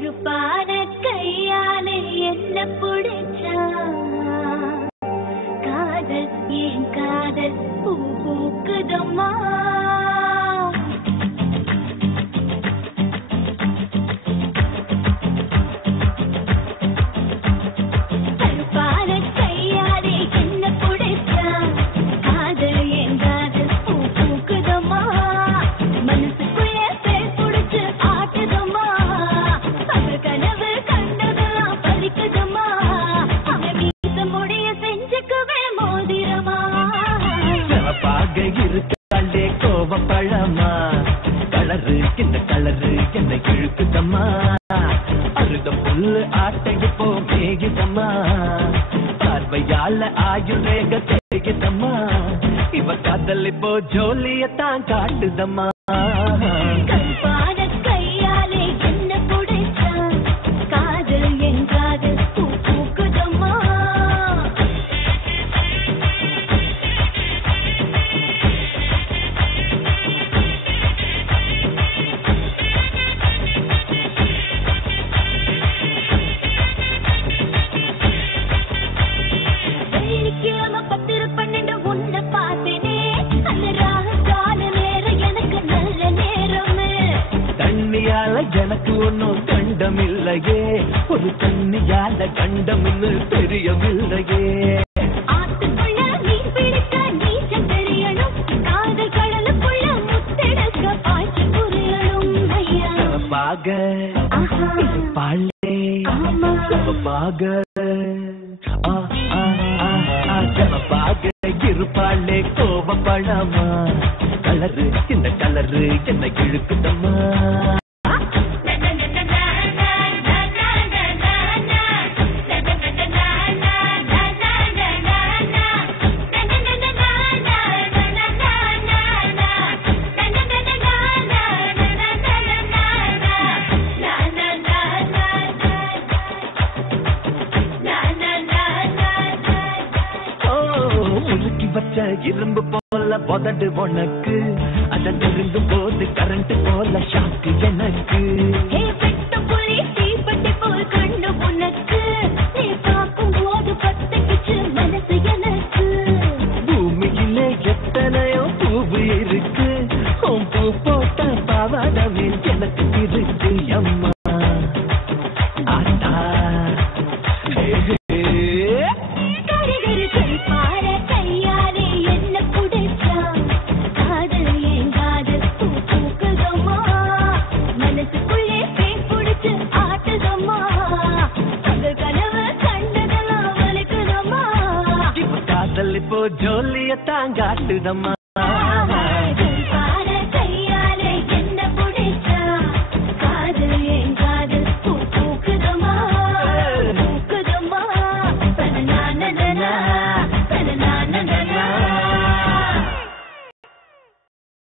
கருப்பான கையாலே என்ன புடிச்சா காதல் ஏன் காதல் பூ பூக்குதம்மா பழமா கலரு இந்த கலரு என்ன இழுக்குதம்மா அருக புல்லு ஆட்டைக்கு போ மேகிதம்மா பார்வையால ஆயுள் ரேக தெரியுதம்மா இவ காதல் இப்போ ஜோலியத்தான் காட்டுதம்மா எனக்கு ஒன்னும் கண்டமில்லையே ஒரு தண்ணியால கண்டமின்னு தெரியவில்லையே ஆத்துக்குள்ள நீர் பிடிக்க நீச்சல் தெரியணும் காதல் கடலுக்குள்ள முத்தெடுக்க பாய்ச்சி புரியணும் ஐயா பாக பாலே பாக பாக இருப்பாளே கோபப்படாமா கலரு இந்த கலரு என்ன இழுக்குதம்மா இரும்பு போல பொதடு உனக்கு அத நெருங்கும் போது கரண்ட் போல ஷாக்கு எனக்கு போல் கண்டு உனக்கு நீ பார்க்கும் போது பத்தக்கிச்சு மனசு எனக்கு பூமியிலே எத்தனையோ பூவு இருக்கு பூ போட்ட பாவாடமே எனக்கு இருக்கு அம்மா ஆட்டா இப்போ ஜோலியத்தான் காட்டுதம்மா